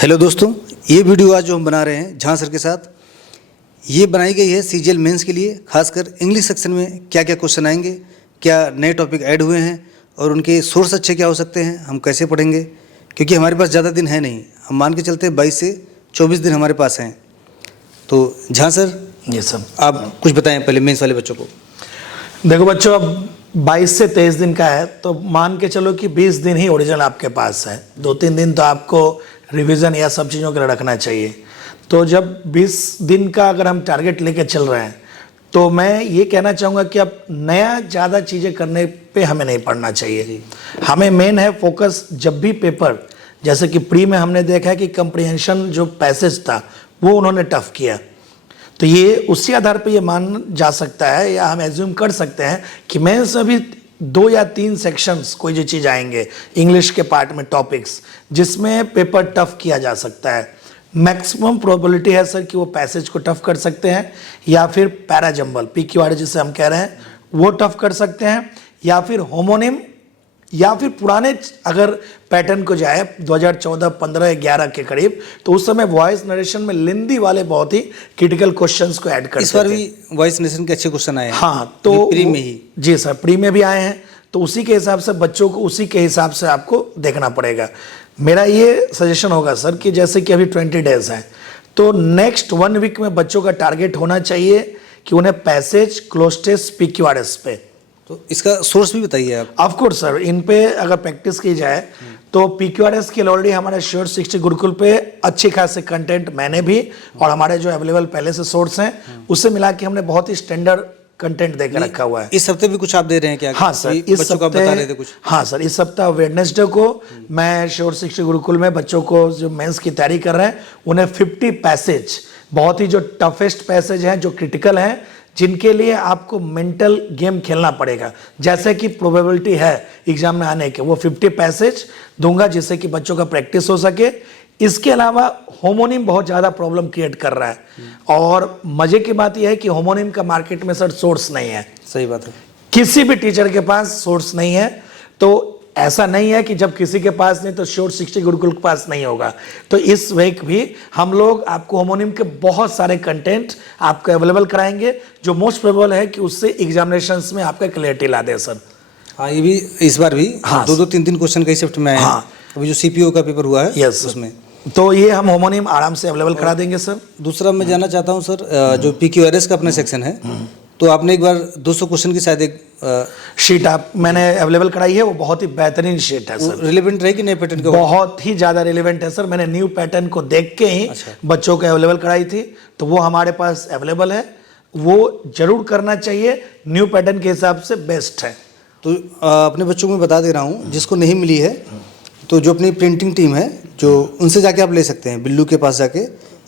Hello दोस्तों, ये video आज जो हम बना रहे हैं झां सर के साथ, ये बनाई गई है सीजीएल मेंस के लिए। खासकर इंग्लिश सेक्शन में क्या क्या क्वेश्चन आएंगे, क्या नए टॉपिक ऐड हुए हैं और उनके सोर्स अच्छे क्या हो सकते हैं, हम कैसे पढ़ेंगे। क्योंकि हमारे पास ज़्यादा दिन है नहीं, हम मान के चलते 22 से 24 दिन हमारे पास हैं। तो झां सर, ये सब आप कुछ बताएं पहले मेंस वाले बच्चों को। देखो बच्चों, अब 22 से 23 दिन का है तो मान के चलो कि 20 दिन ही ओरिजिनल आपके पास है। 2-3 दिन तो आपको रिवीजन या सब चीज़ों के लिए रखना चाहिए। तो जब 20 दिन का अगर हम टारगेट लेके चल रहे हैं तो मैं ये कहना चाहूँगा कि अब नया ज़्यादा चीज़ें करने पे हमें नहीं पढ़ना चाहिए। हमें मेन है फोकस, जब भी पेपर, जैसे कि प्री में हमने देखा है कि कंप्रीहेंशन जो पैसेज था वो उन्होंने टफ किया, तो ये उसी आधार पे ये मान जा सकता है या हम एज्यूम कर सकते हैं कि मेंस में भी 2 या 3 सेक्शंस कोई जो चीज़ आएंगे इंग्लिश के पार्ट में, टॉपिक्स जिसमें पेपर टफ किया जा सकता है। मैक्सिमम प्रोबेबिलिटी है सर कि वो पैसेज को टफ कर सकते हैं या फिर पैराजम्बल PQR जिसे हम कह रहे हैं वो टफ कर सकते हैं, या फिर होमोनिम, या फिर पुराने अगर पैटर्न को जाए 2014, 15, 11 के करीब, तो उस समय वॉइस नरेशन में लिंदी वाले बहुत ही क्रिटिकल क्वेश्चंस को ऐड करते थे। इस बार भी वॉइस नरेशन के अच्छे क्वेश्चन आए हैं। हाँ, तो प्री में ही। जी सर, प्री में भी आए हैं, तो उसी के हिसाब से बच्चों को उसी के हिसाब से आपको देखना पड़ेगा। मेरा ये सजेशन होगा सर कि जैसे कि अभी 20 डेज हैं, तो नेक्स्ट 1 वीक में बच्चों का टारगेट होना चाहिए कि उन्हें पैसेज, क्लोज टेस्ट, PQRS पे। तो इसका सोर्स भी बताइए आप। ऑफ कोर्स सर, इन पे अगर प्रैक्टिस की जाए तो PQRS के ऑलरेडी हमारे श्योर 60 गुरुकुल पे अच्छे खासे कंटेंट मैंने भी और हमारे जो अवेलेबल पहले से सोर्स हैं उससे मिला के हमने बहुत ही स्टैंडर्ड कंटेंट देकर रखा हुआ है। इस हफ्ते भी कुछ आप दे रहे हैं क्या? हाँ सर, इस बच्चों का बता रहे थे कुछ। हाँ सर, इस सप्ताह वेडनेसडे को मैं श्योर 60 गुरुकुल में बच्चों को जो मेंस की तैयारी कर रहे हैं उन्हें 50 पैसेज, बहुत ही जो टफेस्ट पैसेज हैं, जो क्रिटिकल हैं, जिनके लिए आपको मेंटल गेम खेलना पड़ेगा, जैसे कि प्रोबेबिलिटी है एग्जाम में आने के, वो 50 पैसेज दूंगा जिससे कि बच्चों का प्रैक्टिस हो सके। इसके अलावा होमोनिम बहुत ज़्यादा प्रॉब्लम क्रिएट कर रहा है और मजे की बात यह है कि होमोनिम का मार्केट में सर सोर्स नहीं है। सही बात है, किसी भी टीचर के पास सोर्स नहीं है। तो ऐसा नहीं है कि जब किसी के पास नहीं तो श्योर 60 गुरुकुल के पास नहीं होगा। तो इस वीक भी हम लोग आपको होमोनिम के बहुत सारे कंटेंट आपको अवेलेबल कराएंगे, जो मोस्ट प्रोबेबल है कि उससे एग्जामिनेशंस में आपका क्लियरिटी ला दे सर। हाँ, ये भी इस बार भी 2-3 क्वेश्चन कई शिफ्ट में आए हैं। अभी जो CPO का पेपर हुआ है यस उसमें, तो ये हम होमोनिम आराम से अवेलेबल करा देंगे सर। दूसरा मैं जानना चाहता हूँ सर, जो PQRS का अपना सेक्शन है, तो आपने एक बार 200 क्वेश्चन की शायद एक शीट आप मैंने अवेलेबल कराई है, वो बहुत ही बेहतरीन शीट है सर। रिलेवेंट रहेगी नए पैटर्न का? बहुत ही ज़्यादा रिलेवेंट है सर। मैंने न्यू पैटर्न को देख के ही बच्चों को अवेलेबल कराई थी, तो वो हमारे पास अवेलेबल है, वो जरूर करना चाहिए। न्यू पैटर्न के हिसाब से बेस्ट है। तो अपने बच्चों को मैं बता दे रहा हूँ, जिसको नहीं मिली है तो जो अपनी प्रिंटिंग टीम है, जो उनसे जाके आप ले सकते हैं, बिल्लू के पास जाके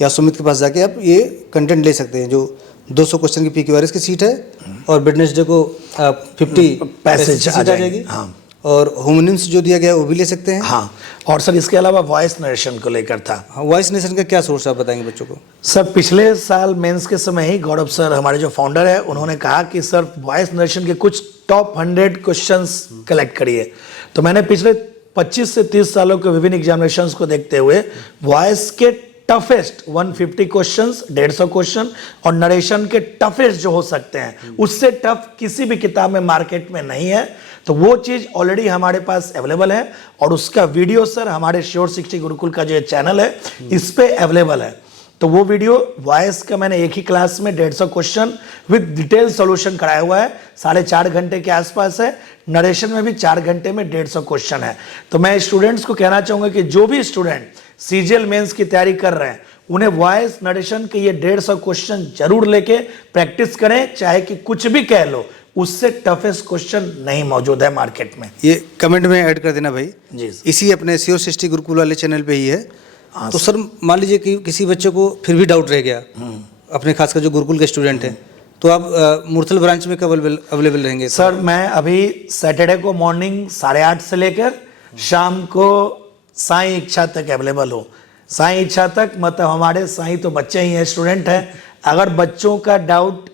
या सुमित के पास जाके आप ये कंटेंट ले सकते हैं। जो 200 क्वेश्चन की PQRS की सीट है और वेडनेसडे को 50 पैसेज आ जाएगी। हाँ, और होमोनिम्स जो दिया गया है वो भी ले सकते हैं। हाँ, और सर इसके अलावा वॉइस नरेशन को लेकर था। हाँ, वॉइस नरेशन का क्या सोर्स आप बताएंगे बच्चों को? सर पिछले साल मेंस के समय ही गौरव सर हमारे जो फाउंडर है उन्होंने कहा कि सर वॉइस नरेशन के कुछ टॉप 100 क्वेश्चंस कलेक्ट करिए। तो मैंने पिछले 25 से 30 सालों के विभिन्न एग्जामिनेशंस को देखते हुए वॉइस के टफेस्ट 150 क्वेश्चंस, 150 क्वेश्चन और नरेशन के टफेस्ट जो हो सकते हैं, उससे टफ किसी भी किताब में मार्केट में नहीं है। तो वो चीज़ ऑलरेडी हमारे पास अवेलेबल है और उसका वीडियो सर हमारे श्योर 60 गुरुकुल का जो चैनल है इस पे अवेलेबल है। तो वो वीडियो वॉइस का मैंने एक ही क्लास में 150 क्वेश्चन विद डिटेल सॉल्यूशन कराया हुआ है, 4.5 घंटे के आसपास है। नरेशन में भी 4 घंटे में 150 क्वेश्चन है। तो मैं स्टूडेंट्स को कहना चाहूँगा कि जो भी स्टूडेंट CGL मेंस की तैयारी कर रहे हैं उन्हें वॉइस नरेशन के ये 150 क्वेश्चन जरूर लेके प्रैक्टिस करें, चाहे कि कुछ भी कह लो, उससे टफेस्ट क्वेश्चन नहीं मौजूद है मार्केट में। ये कमेंट में ऐड कर देना भाई जी, इसी अपने श्योर 60 गुरुकुल वाले चैनल पे ही है। तो सर मान लीजिए कि किसी बच्चे को फिर भी डाउट रह गया, अपने खासकर जो गुरुकुल के स्टूडेंट हैं, तो आप मुरथल ब्रांच में कब अवेलेबल रहेंगे? सर मैं अभी सैटरडे को मॉर्निंग 8:30 से लेकर शाम को साईं इच्छा तक अवेलेबल हो। साईं इच्छा तक मतलब हमारे साईं तो बच्चे ही हैं, स्टूडेंट हैं। अगर बच्चों का डाउट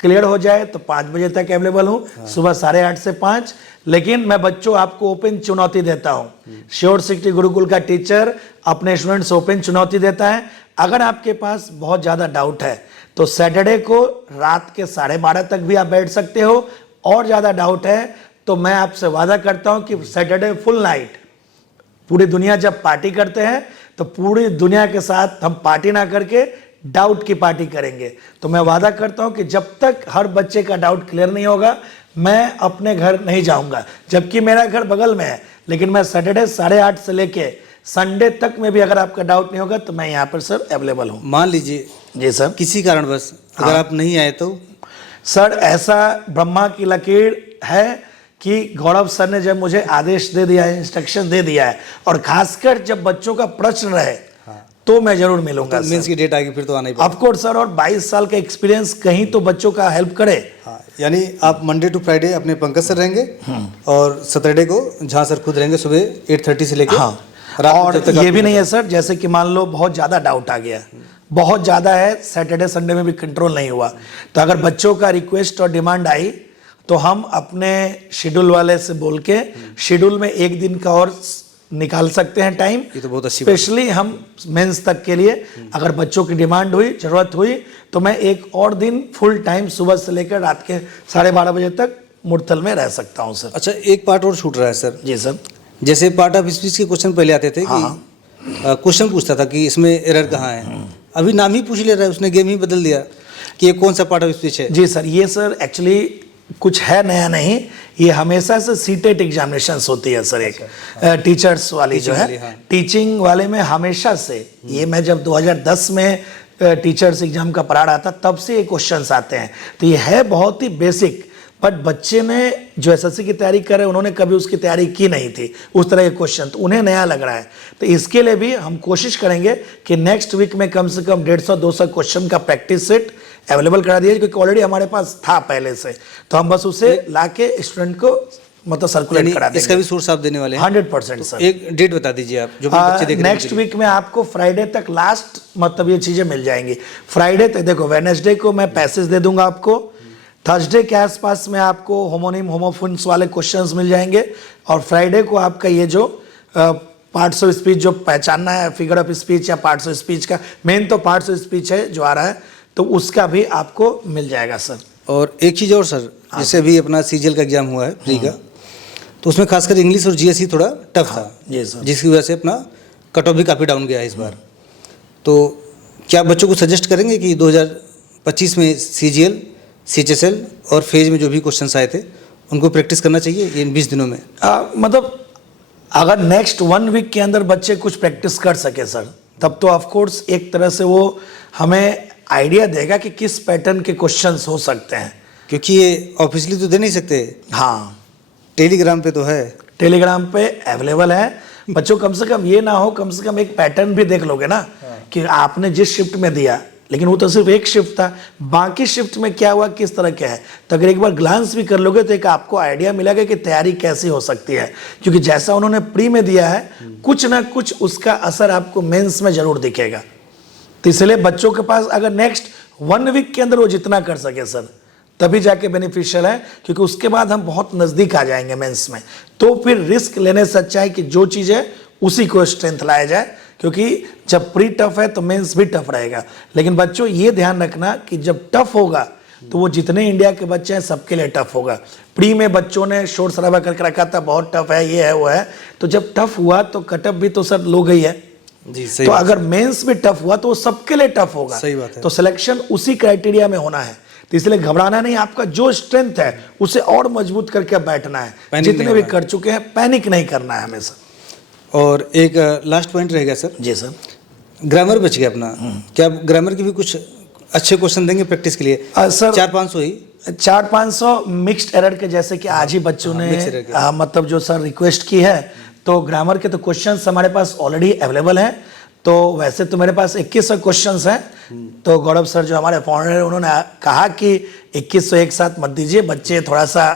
क्लियर हो जाए तो 5 बजे तक अवेलेबल हूँ, सुबह 8:30 से 5। लेकिन मैं बच्चों आपको ओपन चुनौती देता हूं। श्योर सिटी गुरुकुल का टीचर अपने स्टूडेंट्स ओपन चुनौती देता है। अगर आपके पास बहुत ज़्यादा डाउट है तो सैटरडे को रात के 12:30 तक भी आप बैठ सकते हो। और ज़्यादा डाउट है तो मैं आपसे वादा करता हूं कि सैटरडे फुल नाइट, पूरी दुनिया जब पार्टी करते हैं तो पूरी दुनिया के साथ हम पार्टी ना करके डाउट की पार्टी करेंगे। तो मैं वादा करता हूं कि जब तक हर बच्चे का डाउट क्लियर नहीं होगा मैं अपने घर नहीं जाऊंगा। जबकि मेरा घर बगल में है, लेकिन मैं सैटरडे 8:30 से लेके संडे तक में भी अगर आपका डाउट नहीं होगा तो मैं यहाँ पर सर अवेलेबल हूँ। मान लीजिए जी सर, किसी कारणवश अगर आप नहीं आए तो सर ऐसा ब्रह्मा की लकीर है कि गौरव सर ने जब मुझे आदेश दे दिया है, इंस्ट्रक्शन दे दिया है, और खासकर जब बच्चों का प्रश्न रहे तो मैं जरूर मिलूंगा। तो मींस की डेट आएगी फिर तो आना ही पड़ेगा। ऑफ कोर्स सर, और 22 साल का एक्सपीरियंस कहीं तो बच्चों का हेल्प करे। हाँ, यानी आप मंडे टू फ्राइडे अपने पंकज सर रहेंगे और सैटरडे को जहाँ सर खुद रहेंगे सुबह 8:30 से लेकर हाँ। रात और तक ये भी नहीं है सर, जैसे कि मान लो बहुत ज़्यादा डाउट आ गया, बहुत ज़्यादा है, सैटरडे संडे में भी कंट्रोल नहीं हुआ, तो अगर बच्चों का रिक्वेस्ट और डिमांड आई तो हम अपने शेड्यूल वाले से बोल के शेड्यूल में एक दिन का और निकाल सकते हैं टाइम। ये तो बहुत अच्छी बात है। स्पेशली हम मेंस तक के लिए अगर बच्चों की डिमांड हुई, जरूरत हुई तो मैं एक और दिन फुल टाइम सुबह से लेकर रात के 12:30 बजे तक मुरथल में रह सकता हूँ सर। अच्छा, एक पार्ट और छूट रहा है सर। जी सर। जैसे पार्ट ऑफ स्पीच के क्वेश्चन पहले आते थे कि क्वेश्चन पूछता था कि इसमें एरर कहाँ है, अभी नाम ही पूछ ले रहा है, उसने गेम ही बदल दिया कि ये कौन सा पार्ट ऑफ स्पीच है। जी सर, ये सर एक्चुअली कुछ है नया नहीं, ये हमेशा से सीटेट एग्जामिनेशंस होती है सर, एक टीचर्स वाली जो है, टीचिंग वाले में हमेशा से, ये मैं जब 2010 में टीचर्स एग्जाम का पढ़ा रहा था तब से ये क्वेश्चंस आते हैं। तो ये है बहुत ही बेसिक, बट बच्चे ने जो एसएससी की तैयारी कर रहे हैं उन्होंने कभी उसकी तैयारी की नहीं थी उस तरह के क्वेश्चन, तो उन्हें नया लग रहा है। तो इसके लिए भी हम कोशिश करेंगे कि नेक्स्ट वीक में कम से कम 150-200 क्वेश्चन का प्रैक्टिस सेट अवेलेबल करा दिया, क्योंकि ऑलरेडी हमारे पास था पहले से, तो हम बस उसे लाके स्टूडेंट को मतलब सर्कुलेट करा देंगे। इसका भी सोर्स आप देने वाले हैं 100% सर। एक डेट बता दीजिए आप जो बच्चे देख रहे हैं। नेक्स्ट वीक में आपको फ्राइडे तक लास्ट मतलब ये चीजें मिल जाएंगी। फ्राइडे तक देखो, वेडनेसडे को मैं पैसेज दे दूंगा आपको, थर्सडे के आसपास में आपको होमोनिम होमोफोन्स वाले क्वेश्चंस मिल जाएंगे, और फ्राइडे को आपका ये जो पार्ट्स ऑफ स्पीच जो पहचानना है, फिगर ऑफ स्पीच या पार्ट्स ऑफ स्पीच का, मेन तो पार्ट्स ऑफ स्पीच है जो आ रहा है, तो उसका भी आपको मिल जाएगा सर। और एक चीज़ और सर, जैसे अभी अपना सीजीएल का एग्जाम हुआ है प्री का, तो उसमें खासकर इंग्लिश और जीएसई थोड़ा टफ था जी सर, जिसकी वजह से अपना कट ऑफ भी काफ़ी डाउन गया है इस बार। तो क्या बच्चों को सजेस्ट करेंगे कि 2025 में सीजीएल, सीएचएसएल और फेज में जो भी क्वेश्चंस आए थे उनको प्रैक्टिस करना चाहिए इन 20 दिनों में? मतलब अगर नेक्स्ट 1 वीक के अंदर बच्चे कुछ प्रैक्टिस कर सके सर, तब तो ऑफ कोर्स एक तरह से वो हमें आइडिया देगा कि किस पैटर्न के क्वेश्चंस हो सकते हैं, क्योंकि ये ऑफिशियली तो दे नहीं सकते। हाँ, टेलीग्राम पे तो है, टेलीग्राम पे अवेलेबल है। बच्चों कम से कम ये ना हो, कम से कम एक पैटर्न भी देख लोगे ना कि आपने जिस शिफ्ट में दिया, लेकिन वो तो सिर्फ एक शिफ्ट था, बाकी शिफ्ट में क्या हुआ, किस तरह क्या है, तो अगर एक बार ग्लांस भी कर लोगे तो एक आपको आइडिया मिलेगा कि तैयारी कैसी हो सकती है। क्योंकि जैसा उन्होंने प्री में दिया है, कुछ ना कुछ उसका असर आपको मेंस में जरूर दिखेगा। तो इसलिए बच्चों के पास अगर नेक्स्ट 1 वीक के अंदर वो जितना कर सके सर, तभी जाके बेनिफिशियल है, क्योंकि उसके बाद हम बहुत नज़दीक आ जाएंगे मेंस में। तो फिर रिस्क लेने से अच्छा है कि जो चीज़ है उसी को स्ट्रेंथ लाया जाए, क्योंकि जब प्री टफ है तो मेंस भी टफ रहेगा। लेकिन बच्चों ये ध्यान रखना कि जब टफ होगा तो वो जितने इंडिया के बच्चे हैं सबके लिए टफ होगा। प्री में बच्चों ने शोर शराबा करके रखा था, बहुत टफ है, ये है वो है, तो जब टफ हुआ तो कटअप भी तो सर लो गई है जी। सही तो अगर मेंस में टफ हुआ तो वो सबके लिए टफ होगा। सही बात है। तो सिलेक्शन उसी क्राइटेरिया में होना है, तो इसलिए घबराना नहीं, आपका जो स्ट्रेंथ है उसे और मजबूत करके बैठना है। जितने भी कर चुके हैं पैनिक नहीं करना है हमेशा। और एक लास्ट पॉइंट रहेगा सर। जी सर। ग्रामर बच गया अपना, क्या ग्रामर की भी कुछ अच्छे क्वेश्चन देंगे प्रैक्टिस के लिए? सर 400-500 ही, 400-500 मिक्स्ड एरर के, जैसे कि आज ही बच्चों ने मतलब जो सर रिक्वेस्ट की है, तो ग्रामर के तो क्वेश्चंस हमारे पास ऑलरेडी अवेलेबल हैं। तो वैसे तो मेरे पास 2100 क्वेश्चंस हैं, तो गौरव सर जो हमारे फाउंडर हैं उन्होंने कहा कि 2100 एक साथ मत दीजिए, बच्चे थोड़ा सा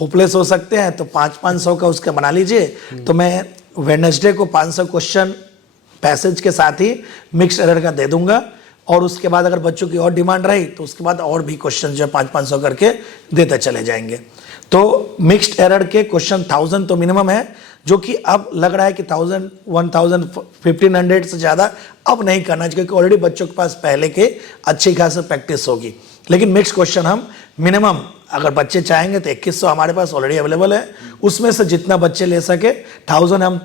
होपलेस हो सकते हैं, तो 500-500 का उसका बना लीजिए। तो मैं वेडनेसडे को 500 क्वेश्चन पैसेज के साथ ही मिक्स एरर का दे दूंगा, और उसके बाद अगर बच्चों की और डिमांड रही तो उसके बाद और भी क्वेश्चन जो है 500-500 करके देते चले जाएंगे। तो मिक्स्ड एरर के क्वेश्चन 1000 तो मिनिमम है, जो कि अब लग रहा है कि 1000, 1000, 1500 से ज़्यादा अब नहीं करना चाहिए, क्योंकि ऑलरेडी बच्चों के पास पहले के अच्छी खासी प्रैक्टिस होगी। लेकिन मिक्स क्वेश्चन हम मिनिमम अगर बच्चे चाहेंगे तो 2100 हमारे पास ऑलरेडी अवेलेबल है, उसमें से जितना बच्चे ले सके 1000 हम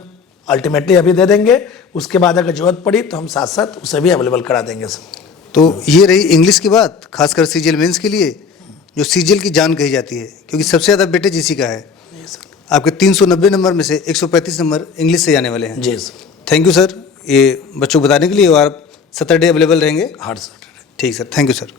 अल्टीमेटली अभी दे देंगे। उसके बाद अगर जरूरत पड़ी तो हम साथ साथ उसे भी अवेलेबल करा देंगे सर। तो ये रही इंग्लिश की बात, खासकर सीजीएल मेंस के लिए जो सीजीएल की जान कही जाती है, क्योंकि सबसे ज़्यादा वेटेज इसी का है। आपके 390 नंबर में से 135 नंबर इंग्लिश से जाने वाले हैं। जी सर। थैंक यू सर, ये बच्चों को बताने के लिए। और आप सैटरडे अवेलेबल रहेंगे? हर सैटरडे। ठीक सर, थैंक यू सर।